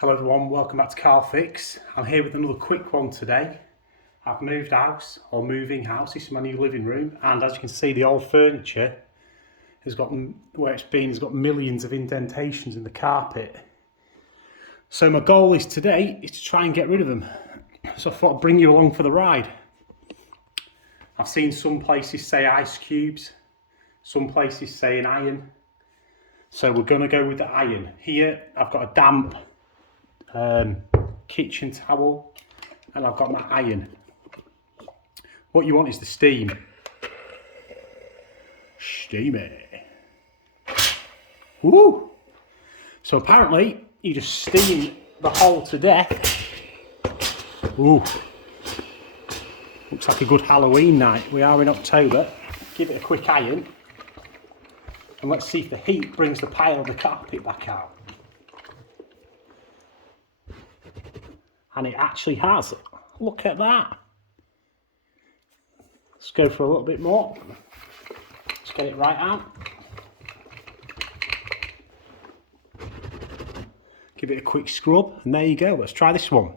Hello everyone, welcome back to Car Fix. I'm here with another quick one today. I've moved house, or moving house. This is my new living room, and as you can see, the old furniture has got, where it's been, has got millions of indentations in the carpet. So my goal is today is to try and get rid of them. So I thought I'd bring you along for the ride. I've seen some places say ice cubes, some places say an iron. So we're going to go with the iron. Here I've got a damp kitchen towel, and I've got my iron. What you want is the steam. Steamy. Woo! So apparently you just steam the hole to death. Ooh. Looks like a good Halloween night. We are in October. Give it a quick iron, and let's see if the heat brings the pile of the carpet back out. And it actually has. Look at that. Let's go for a little bit more. Let's get it right out. Give it a quick scrub, and there you go. Let's try this one.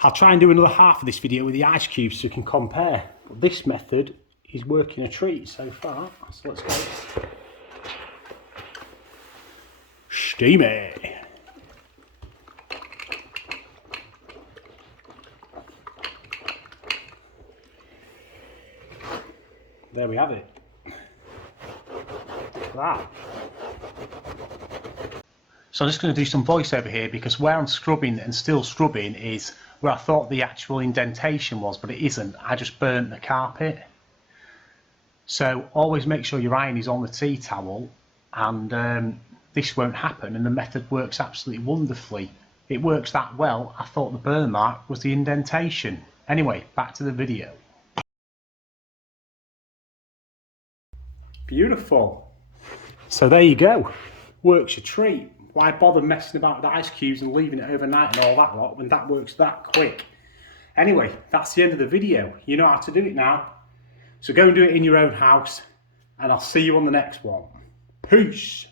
I'll try and do another half of this video with the ice cubes so you can compare. But this method is working a treat so far. So let's go. Steamy. There we have it. Look at that. So I'm just going to do some voiceover here, because where I'm scrubbing and still scrubbing is where I thought the actual indentation was, but it isn't. I just burnt the carpet. So always make sure your iron is on the tea towel, and this won't happen, and the method works absolutely wonderfully. It works that well, I thought the burn mark was the indentation. Anyway, back to the video. Beautiful. So there you go. Works a treat. Why bother messing about with the ice cubes and leaving it overnight and all that lot when that works that quick? Anyway, that's the end of the video. You know how to do it now. So go and do it in your own house, and I'll see you on the next one. Peace.